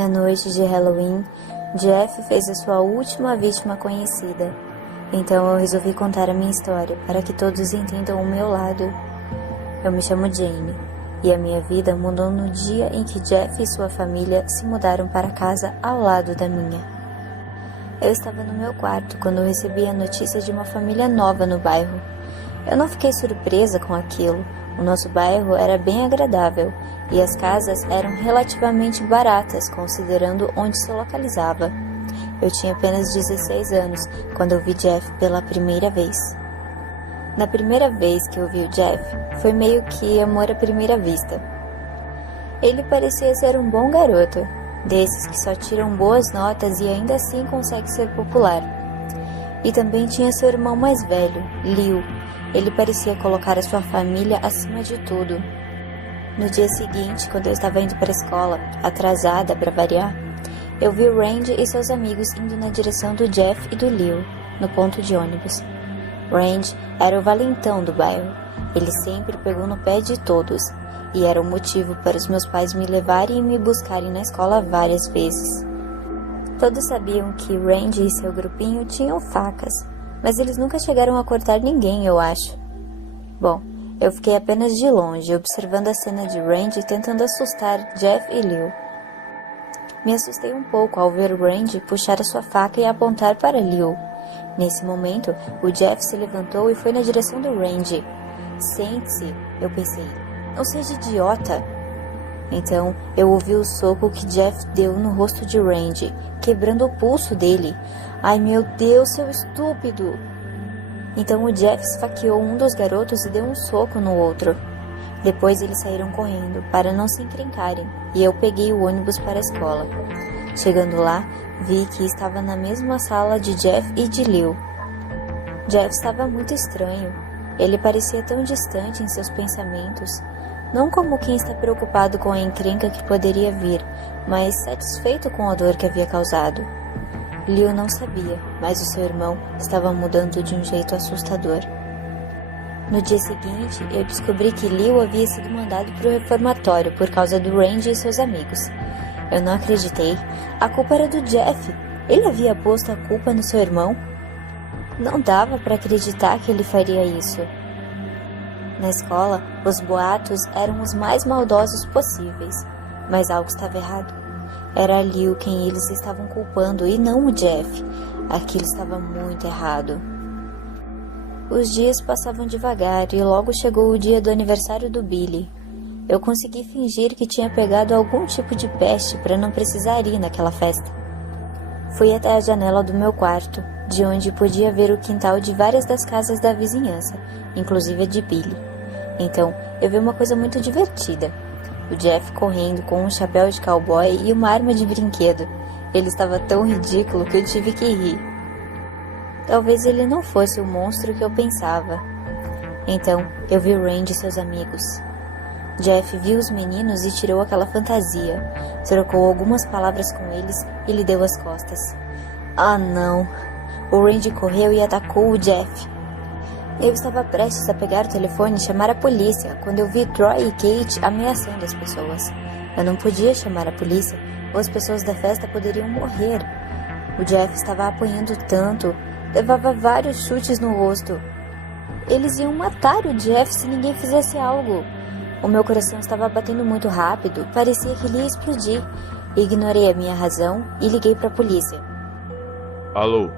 Na noite de Halloween, Jeff fez a sua última vítima conhecida. Então eu resolvi contar a minha história para que todos entendam o meu lado. Eu me chamo Jane e a minha vida mudou no dia em que Jeff e sua família se mudaram para a casa ao lado da minha. Eu estava no meu quarto quando recebi a notícia de uma família nova no bairro. Eu não fiquei surpresa com aquilo. O nosso bairro era bem agradável e as casas eram relativamente baratas considerando onde se localizava. Eu tinha apenas 16 anos quando eu vi Jeff pela primeira vez. Na primeira vez que eu vi o Jeff, foi meio que amor à primeira vista. Ele parecia ser um bom garoto, desses que só tiram boas notas e ainda assim consegue ser popular. E também tinha seu irmão mais velho, Leo. Ele parecia colocar a sua família acima de tudo. No dia seguinte, quando eu estava indo para a escola, atrasada para variar, eu vi Randy e seus amigos indo na direção do Jeff e do Leo, no ponto de ônibus. Randy era o valentão do bairro. Ele sempre pegou no pé de todos, e era o motivo para os meus pais me levarem e me buscarem na escola várias vezes. Todos sabiam que Randy e seu grupinho tinham facas, mas eles nunca chegaram a cortar ninguém, eu acho. Bom, eu fiquei apenas de longe, observando a cena de Randy tentando assustar Jeff e Leo. Me assustei um pouco ao ver Randy puxar a sua faca e apontar para Leo. Nesse momento, o Jeff se levantou e foi na direção do Randy. Sente-se, eu pensei. Não seja idiota. Então, eu ouvi o soco que Jeff deu no rosto de Randy, quebrando o pulso dele. Ai meu Deus, seu estúpido! Então o Jeff esfaqueou um dos garotos e deu um soco no outro. Depois eles saíram correndo, para não se encrencarem, e eu peguei o ônibus para a escola. Chegando lá, vi que estava na mesma sala de Jeff e de Leo. Jeff estava muito estranho. Ele parecia tão distante em seus pensamentos, não como quem está preocupado com a encrenca que poderia vir, mas satisfeito com a dor que havia causado. Leo não sabia, mas o seu irmão estava mudando de um jeito assustador. No dia seguinte, eu descobri que Leo havia sido mandado para o reformatório por causa do Randy e seus amigos. Eu não acreditei. A culpa era do Jeff. Ele havia posto a culpa no seu irmão? Não dava para acreditar que ele faria isso. Na escola, os boatos eram os mais maldosos possíveis, mas algo estava errado. Era Leo quem eles estavam culpando e não o Jeff. Aquilo estava muito errado. Os dias passavam devagar e logo chegou o dia do aniversário do Billy. Eu consegui fingir que tinha pegado algum tipo de peste para não precisar ir naquela festa. Fui até a janela do meu quarto, de onde podia ver o quintal de várias das casas da vizinhança, inclusive a de Billy. Então, eu vi uma coisa muito divertida. O Jeff correndo com um chapéu de cowboy e uma arma de brinquedo. Ele estava tão ridículo que eu tive que rir. Talvez ele não fosse o monstro que eu pensava. Então, eu vi Randy e seus amigos. Jeff viu os meninos e tirou aquela fantasia. Trocou algumas palavras com eles e lhe deu as costas. Ah, não! O Randy correu e atacou o Jeff. Eu estava prestes a pegar o telefone e chamar a polícia quando eu vi Troy e Kate ameaçando as pessoas. Eu não podia chamar a polícia ou as pessoas da festa poderiam morrer. O Jeff estava apanhando tanto, levava vários chutes no rosto. Eles iam matar o Jeff se ninguém fizesse algo. O meu coração estava batendo muito rápido, parecia que ele ia explodir. Ignorei a minha razão e liguei para a polícia. Alô,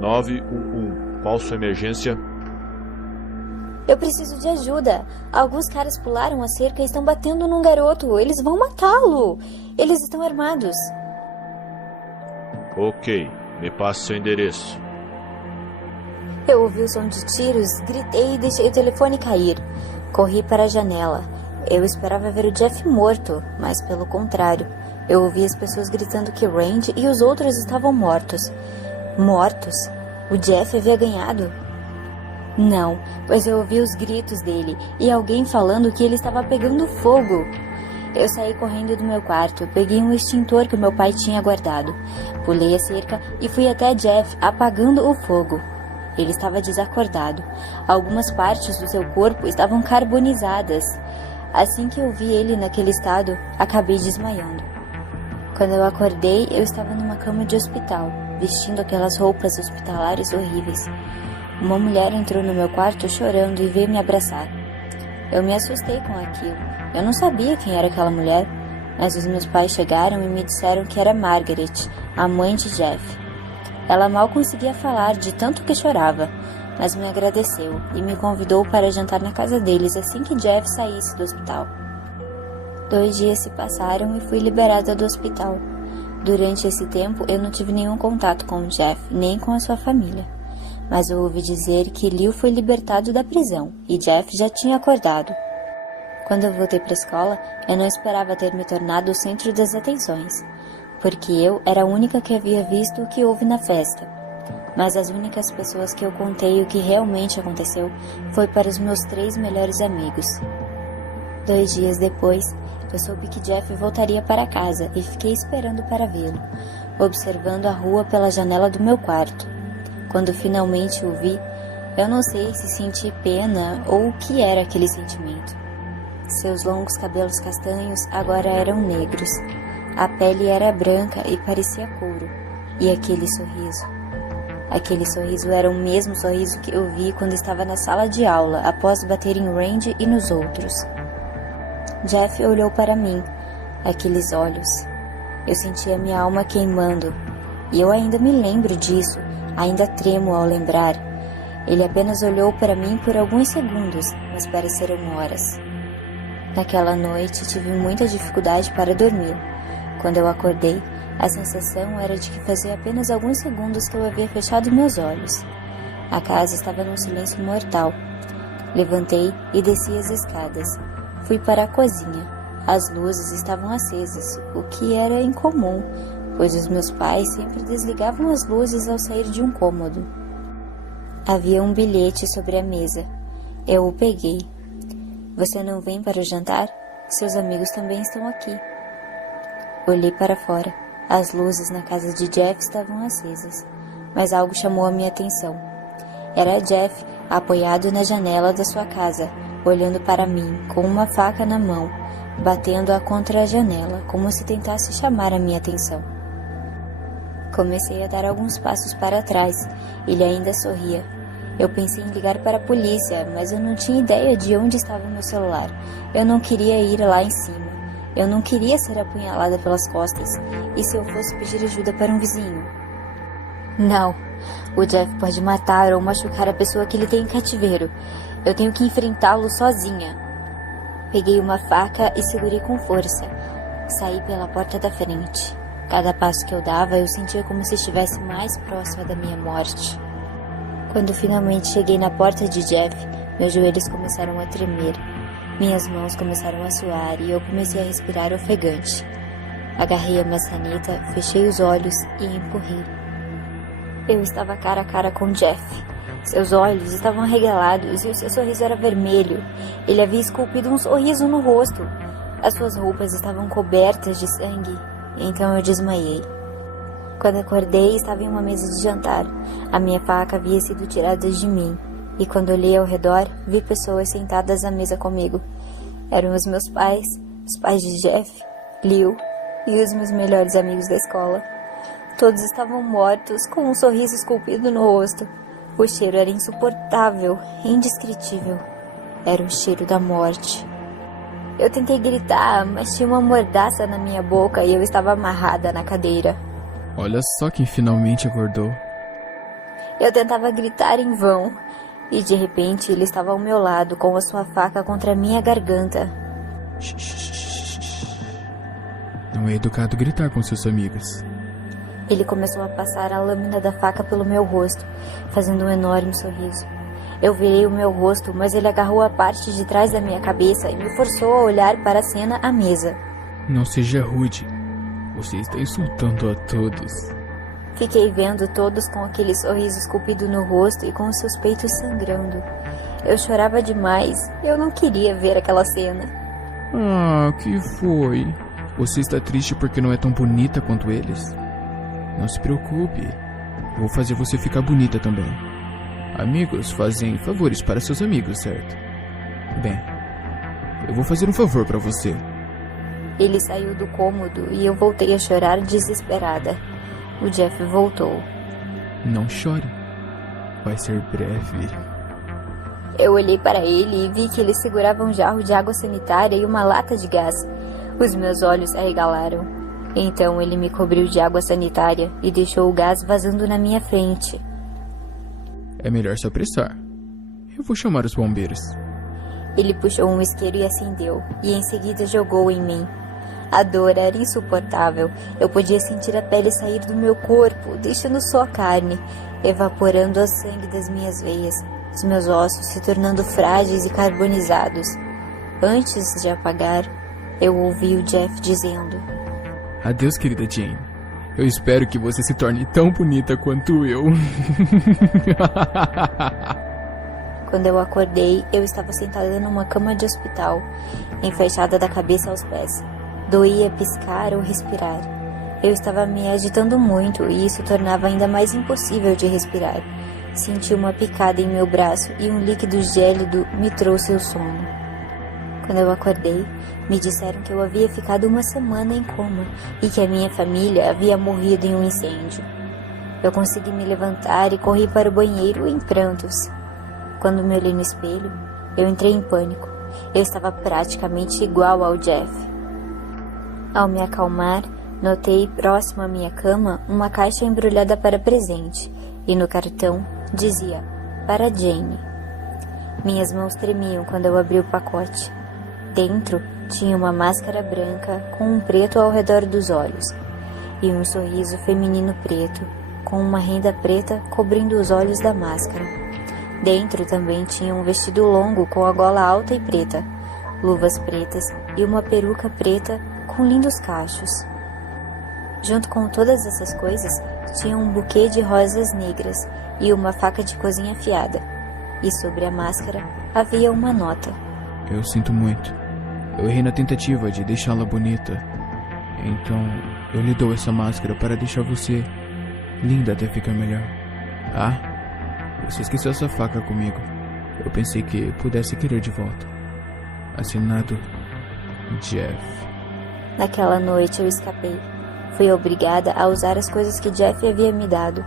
911, qual sua emergência? Eu preciso de ajuda. Alguns caras pularam a cerca e estão batendo num garoto. Eles vão matá-lo. Eles estão armados. Ok, me passe seu endereço. Eu ouvi o som de tiros, gritei e deixei o telefone cair. Corri para a janela. Eu esperava ver o Jeff morto, mas pelo contrário. Eu ouvi as pessoas gritando que Randy e os outros estavam mortos. Mortos? O Jeff havia ganhado? Não, pois eu ouvi os gritos dele e alguém falando que ele estava pegando fogo. Eu saí correndo do meu quarto, peguei um extintor que o meu pai tinha guardado. Pulei a cerca e fui até Jeff, apagando o fogo. Ele estava desacordado. Algumas partes do seu corpo estavam carbonizadas. Assim que eu vi ele naquele estado, acabei desmaiando. Quando eu acordei, eu estava numa cama de hospital, vestindo aquelas roupas hospitalares horríveis. Uma mulher entrou no meu quarto chorando e veio me abraçar. Eu me assustei com aquilo. Eu não sabia quem era aquela mulher, mas os meus pais chegaram e me disseram que era Margaret, a mãe de Jeff. Ela mal conseguia falar de tanto que chorava, mas me agradeceu e me convidou para jantar na casa deles assim que Jeff saísse do hospital. 2 dias se passaram e fui liberada do hospital. Durante esse tempo, eu não tive nenhum contato com Jeff, nem com a sua família. Mas eu ouvi dizer que Leo foi libertado da prisão e Jeff já tinha acordado. Quando eu voltei para a escola, eu não esperava ter me tornado o centro das atenções, porque eu era a única que havia visto o que houve na festa. Mas as únicas pessoas que eu contei o que realmente aconteceu foi para os meus 3 melhores amigos. 2 dias depois, eu soube que Jeff voltaria para casa e fiquei esperando para vê-lo, observando a rua pela janela do meu quarto. Quando finalmente o vi, eu não sei se senti pena ou o que era aquele sentimento. Seus longos cabelos castanhos agora eram negros. A pele era branca e parecia couro. E aquele sorriso. Aquele sorriso era o mesmo sorriso que eu vi quando estava na sala de aula, após bater em Randy e nos outros. Jeff olhou para mim. Aqueles olhos. Eu sentia minha alma queimando. E eu ainda me lembro disso. Ainda tremo ao lembrar. Ele apenas olhou para mim por alguns segundos, mas pareceram horas. Naquela noite tive muita dificuldade para dormir. Quando eu acordei, a sensação era de que fazia apenas alguns segundos que eu havia fechado meus olhos. A casa estava num silêncio mortal. Levantei e desci as escadas. Fui para a cozinha. As luzes estavam acesas, o que era incomum, pois os meus pais sempre desligavam as luzes ao sair de um cômodo. Havia um bilhete sobre a mesa. Eu o peguei. Você não vem para o jantar? Seus amigos também estão aqui. Olhei para fora. As luzes na casa de Jeff estavam acesas, mas algo chamou a minha atenção. Era Jeff apoiado na janela da sua casa, olhando para mim, com uma faca na mão, batendo-a contra a janela, como se tentasse chamar a minha atenção. Comecei a dar alguns passos para trás. Ele ainda sorria. Eu pensei em ligar para a polícia, mas eu não tinha ideia de onde estava meu celular. Eu não queria ir lá em cima. Eu não queria ser apunhalada pelas costas. E se eu fosse pedir ajuda para um vizinho? Não. O Jeff pode matar ou machucar a pessoa que ele tem em cativeiro. Eu tenho que enfrentá-lo sozinha. Peguei uma faca e segurei com força. Saí pela porta da frente. Cada passo que eu dava, eu sentia como se estivesse mais próxima da minha morte. Quando finalmente cheguei na porta de Jeff, meus joelhos começaram a tremer. Minhas mãos começaram a suar e eu comecei a respirar ofegante. Agarrei a maçaneta, fechei os olhos e empurrei. Eu estava cara a cara com Jeff. Seus olhos estavam arregalados e o seu sorriso era vermelho. Ele havia esculpido um sorriso no rosto. As suas roupas estavam cobertas de sangue. Então eu desmaiei. Quando acordei, estava em uma mesa de jantar. A minha faca havia sido tirada de mim. E quando olhei ao redor, vi pessoas sentadas à mesa comigo. Eram os meus pais, os pais de Jeff, Leo e os meus melhores amigos da escola. Todos estavam mortos, com um sorriso esculpido no rosto. O cheiro era insuportável, indescritível. Era o cheiro da morte. Eu tentei gritar, mas tinha uma mordaça na minha boca e eu estava amarrada na cadeira. Olha só quem finalmente acordou. Eu tentava gritar em vão, e de repente ele estava ao meu lado, com a sua faca contra a minha garganta. Não é educado gritar com seus amigos. Ele começou a passar a lâmina da faca pelo meu rosto, fazendo um enorme sorriso. Eu virei o meu rosto, mas ele agarrou a parte de trás da minha cabeça e me forçou a olhar para a cena à mesa. Não seja rude. Você está insultando a todos. Fiquei vendo todos com aquele sorriso esculpido no rosto e com os seus peitos sangrando. Eu chorava demais. Eu não queria ver aquela cena. Ah, que foi? Você está triste porque não é tão bonita quanto eles? Não se preocupe. Eu vou fazer você ficar bonita também. Amigos fazem favores para seus amigos, certo? Bem, eu vou fazer um favor para você. Ele saiu do cômodo e eu voltei a chorar desesperada. O Jeff voltou. Não chore. Vai ser breve. Eu olhei para ele e vi que ele segurava um jarro de água sanitária e uma lata de gás. Os meus olhos arregalaram. Então ele me cobriu de água sanitária e deixou o gás vazando na minha frente. É melhor se apressar. Eu vou chamar os bombeiros. Ele puxou um isqueiro e acendeu, e em seguida jogou em mim. A dor era insuportável. Eu podia sentir a pele sair do meu corpo, deixando só a carne, evaporando o sangue das minhas veias, os meus ossos se tornando frágeis e carbonizados. Antes de apagar, eu ouvi o Jeff dizendo: Adeus, querida Jane. Eu espero que você se torne tão bonita quanto eu. Quando eu acordei, eu estava sentada numa cama de hospital, enfaixada da cabeça aos pés. Doía piscar ou respirar. Eu estava me agitando muito e isso tornava ainda mais impossível de respirar. Senti uma picada em meu braço e um líquido gélido me trouxe o sono. Quando eu acordei, me disseram que eu havia ficado uma semana em coma e que a minha família havia morrido em um incêndio. Eu consegui me levantar e corri para o banheiro em prantos. Quando me olhei no espelho, eu entrei em pânico. Eu estava praticamente igual ao Jeff. Ao me acalmar, notei próximo à minha cama uma caixa embrulhada para presente, e no cartão dizia: para Jane. Minhas mãos tremiam quando eu abri o pacote. Dentro tinha uma máscara branca com um preto ao redor dos olhos, e um sorriso feminino preto, com uma renda preta cobrindo os olhos da máscara. Dentro também tinha um vestido longo com a gola alta e preta, luvas pretas e uma peruca preta com lindos cachos. Junto com todas essas coisas, tinha um buquê de rosas negras e uma faca de cozinha afiada. E sobre a máscara havia uma nota. Eu sinto muito. Eu errei na tentativa de deixá-la bonita. Então, eu lhe dou essa máscara para deixar você linda até ficar melhor. Ah, você esqueceu essa faca comigo. Eu pensei que pudesse querer de volta. Assinado, Jeff. Naquela noite eu escapei. Fui obrigada a usar as coisas que Jeff havia me dado.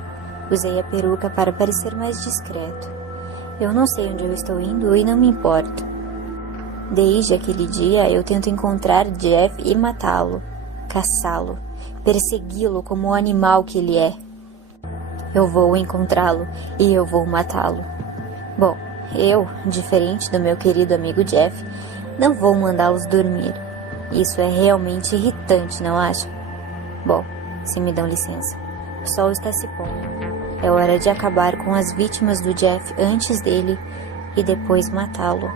Usei a peruca para parecer mais discreto. Eu não sei onde eu estou indo e não me importo. Desde aquele dia eu tento encontrar Jeff e matá-lo, caçá-lo, persegui-lo como o animal que ele é. Eu vou encontrá-lo e eu vou matá-lo. Bom, eu, diferente do meu querido amigo Jeff, não vou mandá-los dormir. Isso é realmente irritante, não acha? Bom, se me dão licença. O sol está se pondo. É hora de acabar com as vítimas do Jeff antes dele e depois matá-lo.